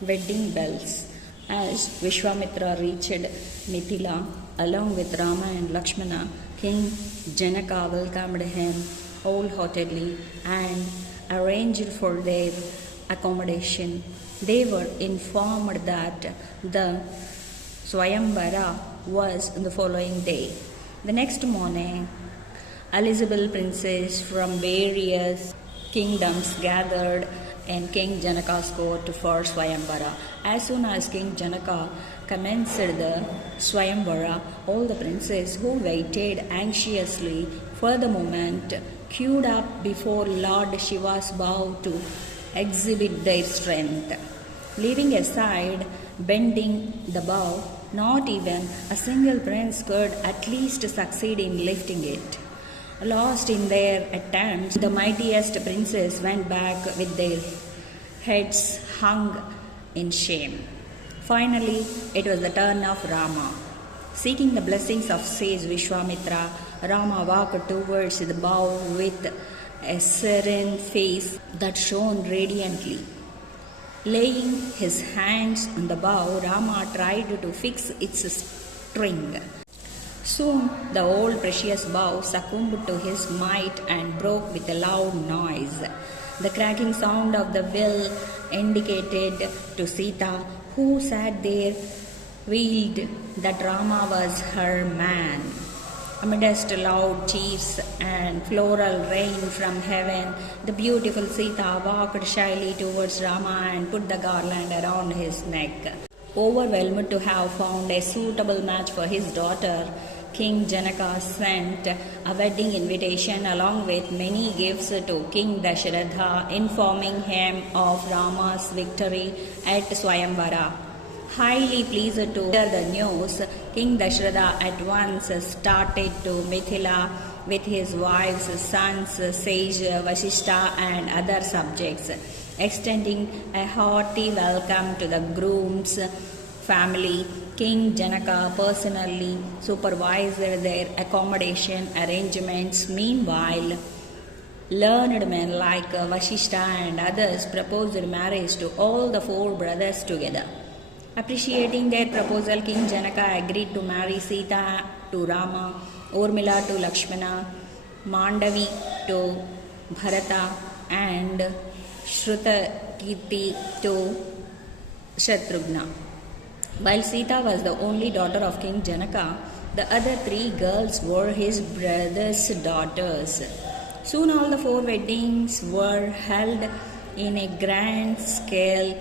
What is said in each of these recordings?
wedding bells. As Vishwamitra reached Mithila along with Rama and Lakshmana, King Janaka welcomed him wholeheartedly and arranged for their accommodation. They were informed that the Swayamvara was on the following day. The next morning, eligible princes from various kingdoms gathered in King Janaka's court for Swayamvara. As soon as King Janaka commenced the Swayamvara, all the princes who waited anxiously for the moment queued up before Lord Shiva's bow to exhibit their strength. Leaving aside bending the bow, not even a single prince could at least succeed in lifting it. Lost in their attempts, the mightiest princes went back with their heads hung in shame. Finally, it was the turn of Rama. Seeking the blessings of sage Vishwamitra, Rama walked towards the bow with a serene face that shone radiantly. Laying his hands on the bow, Rama tried to fix its string. Soon the old precious bow succumbed to his might and broke with a loud noise. The cracking sound of the bell indicated to Sita, who sat there veiled, that Rama was her man. Amidst loud cheers and floral rain from heaven, the beautiful Sita walked shyly towards Rama and put the garland around his neck. Overwhelmed to have found a suitable match for his daughter, King Janaka sent a wedding invitation along with many gifts to King Dasharatha, informing him of Rama's victory at Swayamvara. Highly pleased to hear the news, King Dasharatha at once started to Mithila with his wives, sons, sage Vasishtha and other subjects, extending a hearty welcome to the groom's family. King Janaka personally supervised their accommodation arrangements. Meanwhile, learned men like Vasishtha and others proposed marriage to all the four brothers together. Appreciating their proposal, King Janaka agreed to marry Sita to Rama, Urmila to Lakshmana, Mandavi to Bharata, and Shrutakirti to Shatrughna. While Sita was the only daughter of King Janaka, the other three girls were his brother's daughters. Soon all the four weddings were held in a grand scale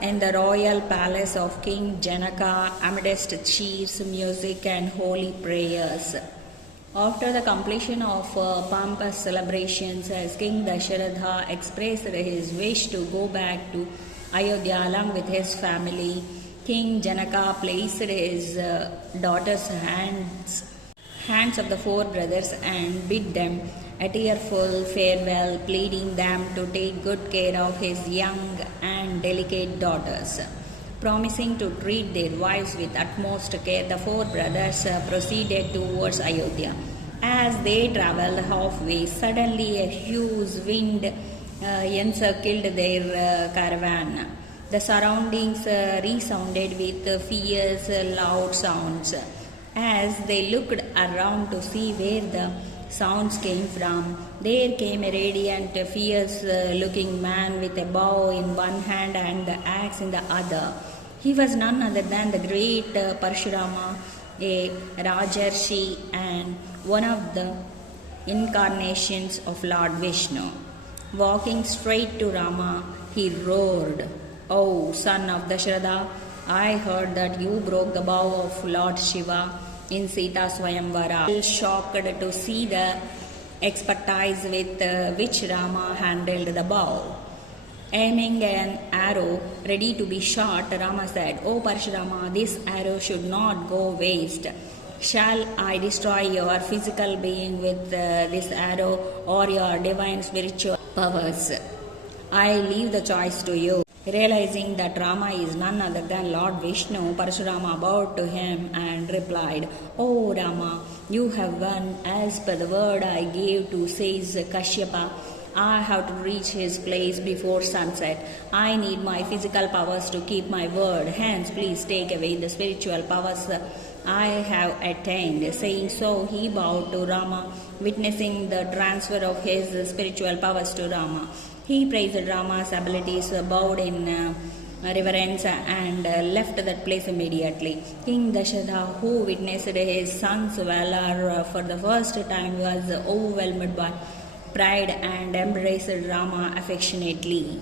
in the royal palace of King Janaka amidst cheers, music and holy prayers. After the completion of pompous celebrations, as King Dasharatha expressed his wish to go back to Ayodhya along with his family, King Janaka placed his daughter's hands of the four brothers and bid them a tearful farewell, pleading them to take good care of his young and delicate daughters. Promising to treat their wives with utmost care, the four brothers proceeded towards Ayodhya. As they travelled halfway, suddenly a huge wind encircled their caravan. The surroundings resounded with fierce, loud sounds. As they looked around to see where the sounds came from, there came a radiant, fierce-looking man with a bow in one hand and the axe in the other. He was none other than the great Parshurama, a Rajarshi and one of the incarnations of Lord Vishnu. Walking straight to Rama, he roared, "Oh, son of Dasharatha, I heard that you broke the bow of Lord Shiva in Sita Swayamvara." Shocked to see the expertise with which Rama handled the bow. Aiming an arrow ready to be shot, Rama said, "O Parshurama, this arrow should not go waste. Shall I destroy your physical being with this arrow or your divine spiritual powers? I leave the choice to you." Realizing that Rama is none other than Lord Vishnu, Parshurama bowed to him and replied, "O Rama, you have won as per the word I gave to sage Kashyapa. I have to reach his place before sunset. I need my physical powers to keep my word. Hence, please take away the spiritual powers I have attained. Saying so, he bowed to Rama, witnessing the transfer of his spiritual powers to Rama. He praised Rama's abilities, bowed in reverence, and left that place immediately. King Dasharatha, who witnessed his son's valor for the first time, was overwhelmed by pride and embraced Rama affectionately.